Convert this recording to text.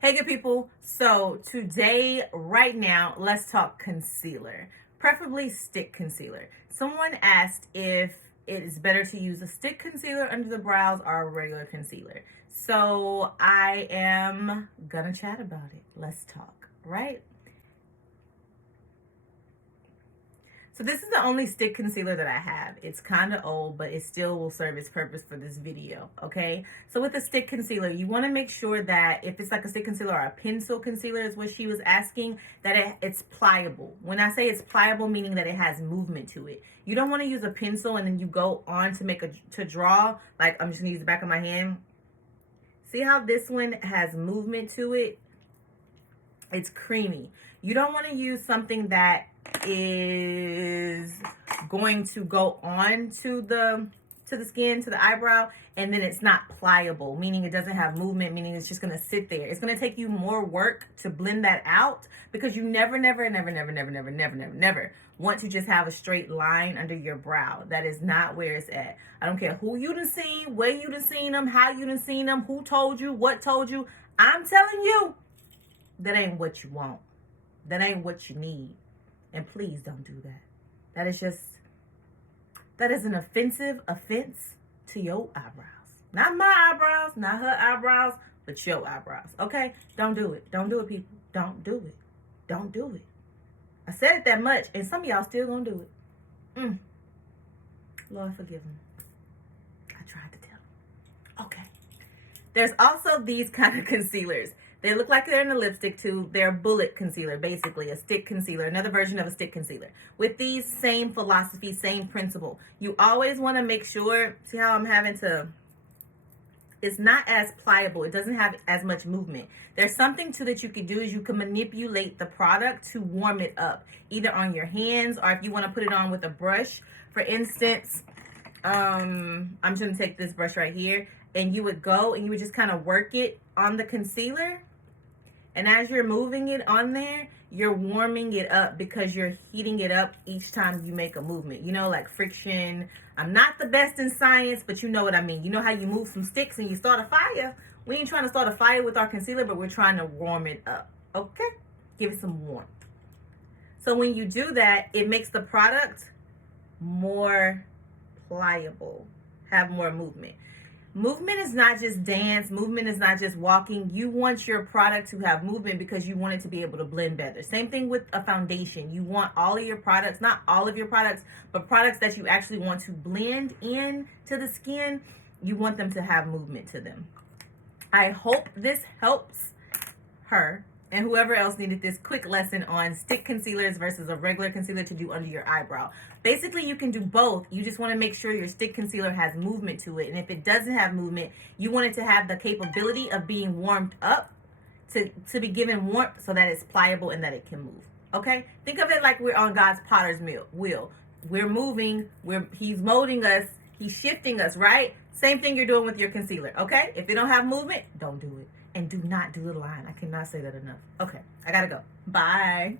Hey good people, so today, right now, let's talk concealer, preferably stick concealer. Someone asked if it is better to use a stick concealer under the brows or a regular concealer. So I am gonna chat about it. Let's talk, right? So this is the only stick concealer that I have. It's kind of old, but it still will serve its purpose for this video, okay? So with the stick concealer, you want to make sure that if it's like a stick concealer or a pencil concealer is what she was asking, that it's pliable. When I say it's pliable, meaning that it has movement to it. You don't want to use a pencil and then you go on to draw, like I'm just going to use the back of my hand. See how this one has movement to it? It's creamy. You don't want to use something that is going to go on to the skin, to the eyebrow, and then it's not pliable, meaning it doesn't have movement, meaning it's just going to sit there. It's going to take you more work to blend that out because you never want to just have a straight line under your brow. That is not where it's at. I don't care who you done seen, where you done seen them, how you done seen them, who told you, what told you. I'm telling you, that ain't what you want. That ain't what you need. And please don't do that. That is an offensive offense to your eyebrows. Not my eyebrows, not her eyebrows, but your eyebrows. Okay? Don't do it. Don't do it, people. Don't do it. Don't do it. I said it that much, and some of y'all still gonna do it. Lord, forgive them. I tried to tell them. Okay. There's also these kind of concealers. They look like they're in a lipstick tube. They're a bullet concealer, basically, a stick concealer, another version of a stick concealer. With these, same philosophy, same principle. You always want to make sure, see how I'm having to, it's not as pliable. It doesn't have as much movement. There's something too that you could do is you can manipulate the product to warm it up, either on your hands or if you want to put it on with a brush. For instance, I'm just going to take this brush right here, and you would go and you would just kind of work it on the concealer. And as you're moving it on there, you're warming it up because you're heating it up each time you make a movement. You know, like friction. I'm not the best in science, but you know what I mean. You know how you move some sticks and you start a fire? We ain't trying to start a fire with our concealer, but we're trying to warm it up. Okay? Give it some warmth. So when you do that, it makes the product more pliable, have more movement. Movement is not just dance. Movement is not just walking. You want your product to have movement because you want it to be able to blend better. Same thing with a foundation. You want all of your products, not all of your products, but products that you actually want to blend in to the skin. You want them to have movement to them. I hope this helps her and whoever else needed this quick lesson on stick concealers versus a regular concealer to do under your eyebrow. Basically, you can do both. You just want to make sure your stick concealer has movement to it. And if it doesn't have movement, you want it to have the capability of being warmed up to be given warmth so that it's pliable and that it can move. Okay? Think of it like we're on God's potter's wheel. We're moving. He's molding us. He's shifting us, right? Same thing you're doing with your concealer, okay? If it don't have movement, don't do it. And do not do the line. I cannot say that enough. Okay, I gotta go. Bye.